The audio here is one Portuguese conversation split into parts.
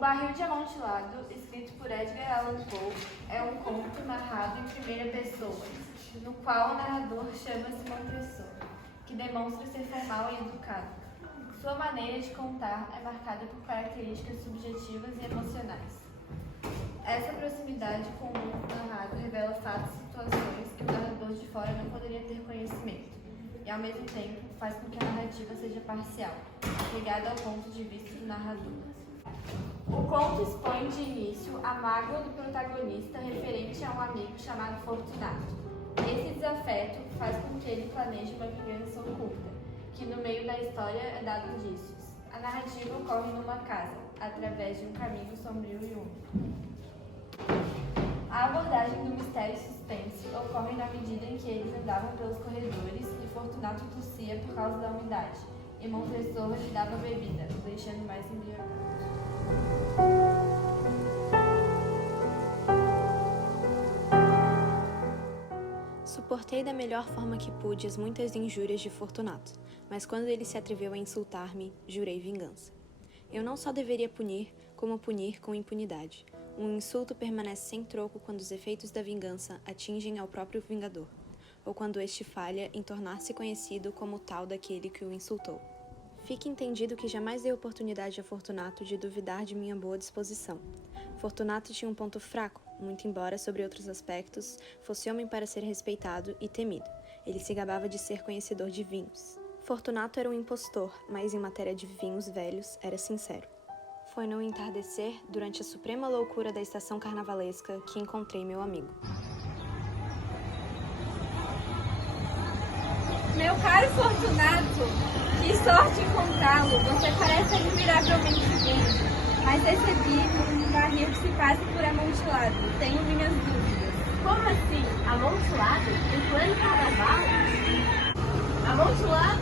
Barril de Amontilado, escrito por Edgar Allan Poe, é um conto narrado em primeira pessoa, no qual o narrador chama-se Montresor, que demonstra ser formal e educado. Sua maneira de contar é marcada por características subjetivas e emocionais. Essa proximidade com o mundo narrado revela fatos e situações que o narrador de fora não poderia ter conhecimento, e ao mesmo tempo faz com que a narrativa seja parcial, ligada ao ponto de vista do narrador. O conto expõe de início a mágoa do protagonista referente a um amigo chamado Fortunato. Esse desafeto faz com que ele planeje uma vingança oculta, que no meio da história é dado indícios. A narrativa ocorre numa casa, através de um caminho sombrio e úmido. A abordagem do mistério e suspense ocorre na medida em que eles andavam pelos corredores e Fortunato tossia por causa da umidade, e Montresor lhe dava bebida, o deixando mais embriagado. Suportei da melhor forma que pude as muitas injúrias de Fortunato, mas quando ele se atreveu a insultar-me, jurei vingança. Eu não só deveria punir, como punir com impunidade. Um insulto permanece sem troco quando os efeitos da vingança atingem ao próprio vingador, ou quando este falha em tornar-se conhecido como tal daquele que o insultou. Fique entendido que jamais dei oportunidade a Fortunato de duvidar de minha boa disposição. Fortunato tinha um ponto fraco, muito embora, sobre outros aspectos, fosse homem para ser respeitado e temido. Ele se gabava de ser conhecedor de vinhos. Fortunato era um impostor, mas em matéria de vinhos velhos era sincero. Foi no entardecer, durante a suprema loucura da estação carnavalesca, que encontrei meu amigo. Meu caro Fortunato, que sorte encontrá-lo! Você parece admiravelmente bem, mas recebi um barril que se passa por amontilado. Tenho minhas dúvidas. Como assim? Amontilado? Em pleno carnaval? Amontilado?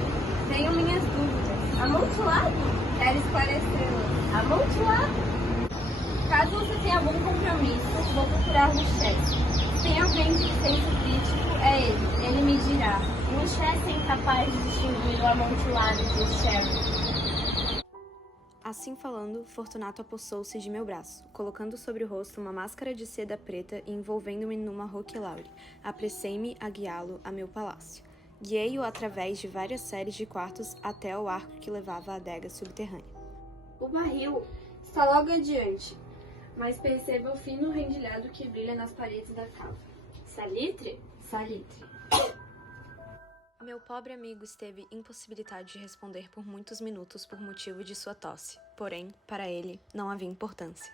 Tenho minhas dúvidas. Amontilado? Quero esclarecê-las. Amontilado? Caso você tenha algum compromisso, vou procurar no chefe. Se tem alguém de senso crítico, é ele. Ele me dirá. Um chefe incapaz de distinguir o amontilado do chefe. Assim falando, Fortunato apossou-se de meu braço, colocando sobre o rosto uma máscara de seda preta e envolvendo-me numa roquelaure. Apressei-me a guiá-lo a meu palácio. Guiei-o através de várias séries de quartos até ao arco que levava à adega subterrânea. O barril está logo adiante, mas perceba o fino rendilhado que brilha nas paredes da cava. Salitre? Salitre. Meu pobre amigo esteve impossibilitado de responder por muitos minutos por motivo de sua tosse. Porém, para ele, não havia importância.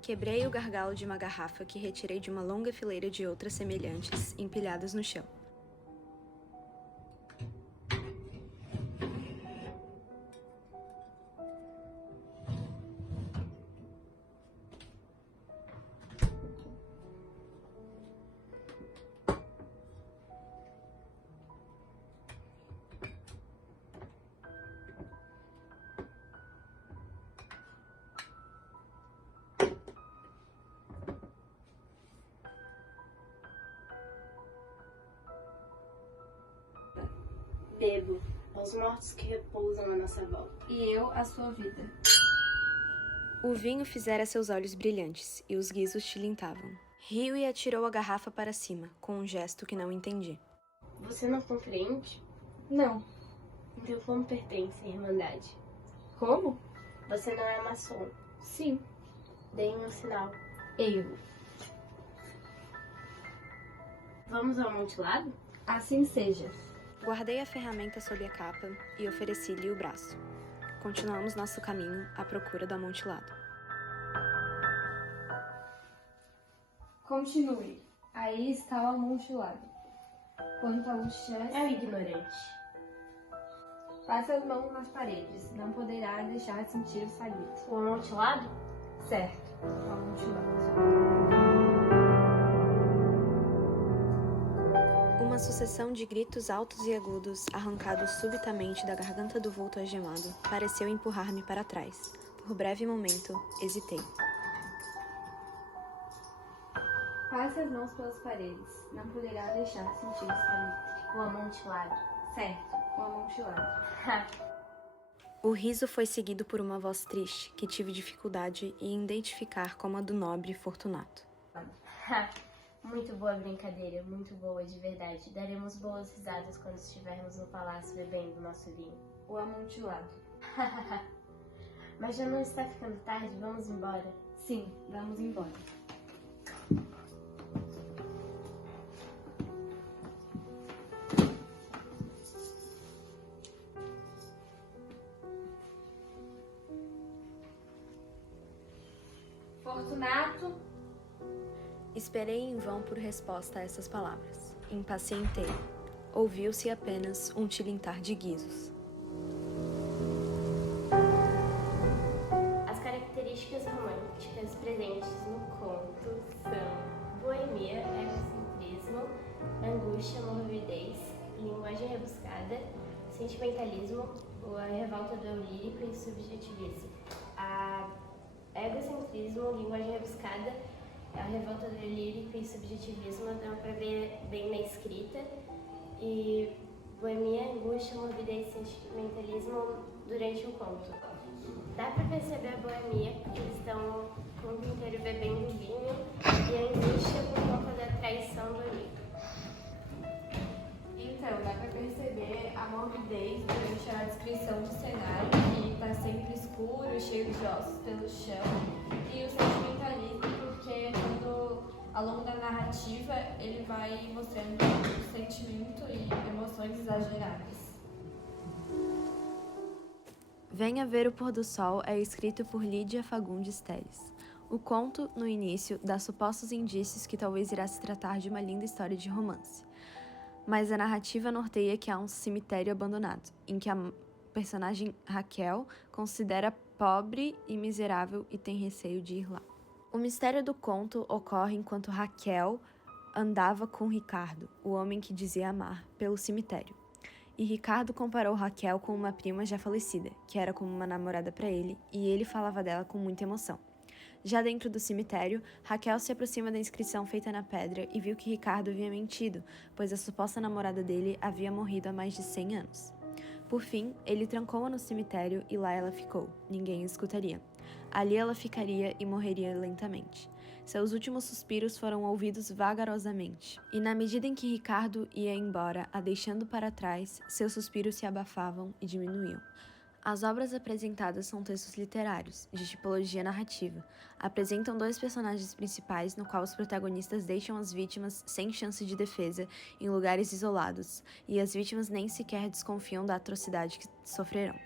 Quebrei o gargalo de uma garrafa que retirei de uma longa fileira de outras semelhantes, empilhadas no chão. Bebo aos mortos que repousam à nossa volta. E eu, a sua vida. O vinho fizera seus olhos brilhantes, e os guizos tilintavam. Riu e atirou a garrafa para cima, com um gesto que não entendi. Você não compreende? Não. Então como pertence à Irmandade? Como? Você não é maçom. Sim. Deem um sinal. Eu. Vamos ao amontilado? Assim seja. Guardei a ferramenta sob a capa e ofereci-lhe o braço. Continuamos nosso caminho à procura do amontilado. Continue. Aí está o amontilado. Quanto ao chefe, É o ignorante. passe as mãos nas paredes. Não poderá deixar de sentir o salitre. O amontilado? Certo. O amontilado. Uma sucessão de gritos altos e agudos, arrancados subitamente da garganta do vulto algemado, pareceu empurrar-me para trás. Por breve momento, hesitei. Passe as mãos pelas paredes. Não poderá deixar de sentir o O amontoado. certo, o amontoado. O riso foi seguido por uma voz triste, que tive dificuldade em identificar como a do nobre Fortunato. Muito boa brincadeira, muito boa de verdade. Daremos boas risadas quando estivermos no palácio bebendo nosso vinho. O amontoado. Mas já não está ficando tarde? Vamos embora. Sim, vamos embora. Fortunato. Esperei em vão por resposta a essas palavras. Impacientei. Ouviu-se apenas um tilintar de guizos. As características românticas presentes no conto são boemia, egocentrismo, angústia, morbidez, linguagem rebuscada, sentimentalismo, a revolta do eu lírico e subjetivismo. Egocentrismo, linguagem rebuscada, a revolta do eu lírico e subjetivismo dá para ver bem na escrita. E boemia, angústia, morbidez e sentimentalismo durante o conto. Dá para perceber a boemia porque eles estão o conto inteiro bebendo vinho e a angústia por conta da traição do livro. Então, dá pra perceber a morbidez durante a descrição do cenário, que tá sempre escuro, cheio de ossos pelo chão, e o sentimentalismo, porque ao longo da narrativa, ele vai mostrando sentimento e emoções exageradas. Venha Ver o Pôr do Sol é escrito por Lídia Fagundes Telles. O conto, no início, dá supostos indícios que talvez irá se tratar de uma linda história de romance. Mas a narrativa norteia que há um cemitério abandonado, em que a personagem Raquel considera pobre e miserável e tem receio de ir lá. O mistério do conto ocorre enquanto Raquel andava com Ricardo, o homem que dizia amar, pelo cemitério. E Ricardo comparou Raquel com uma prima já falecida, que era como uma namorada para ele, e ele falava dela com muita emoção. Já dentro do cemitério, Raquel se aproxima da inscrição feita na pedra e viu que Ricardo havia mentido, pois a suposta namorada dele havia morrido há mais de 100 anos. Por fim, ele trancou-a no cemitério e lá ela ficou. Ninguém a escutaria. Ali ela ficaria e morreria lentamente. Seus últimos suspiros foram ouvidos vagarosamente. E na medida em que Ricardo ia embora, a deixando para trás, seus suspiros se abafavam e diminuíam. As obras apresentadas são textos literários, de tipologia narrativa. Apresentam dois personagens principais no qual os protagonistas deixam as vítimas sem chance de defesa em lugares isolados, e as vítimas nem sequer desconfiam da atrocidade que sofrerão.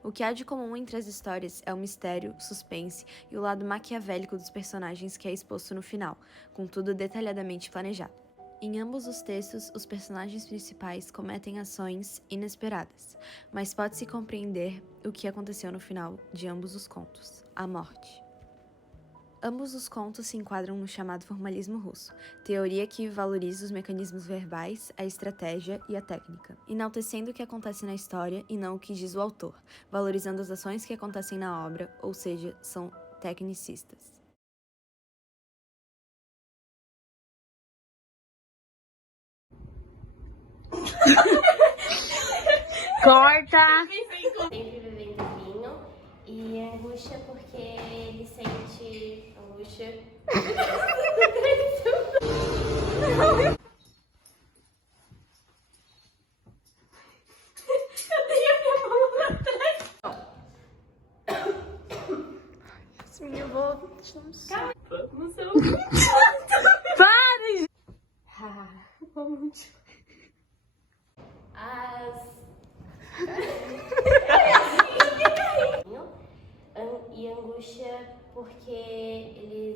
O que há de comum entre as histórias é o mistério, suspense e o lado maquiavélico dos personagens que é exposto no final, com tudo detalhadamente planejado. Em ambos os textos, os personagens principais cometem ações inesperadas, mas pode-se compreender o que aconteceu no final de ambos os contos, a morte. Ambos os contos se enquadram no chamado formalismo russo, teoria que valoriza os mecanismos verbais, a estratégia e a técnica, enaltecendo o que acontece na história e não o que diz o autor, valorizando as ações que acontecem na obra, ou seja, são tecnicistas. Corta! Sempre bebendo vinho e angústia porque ele sente angústia. Eu tenho a minha mão pra trás. Sim, eu vou... Calma, no seu... Pare! Vamos. E angústia porque eles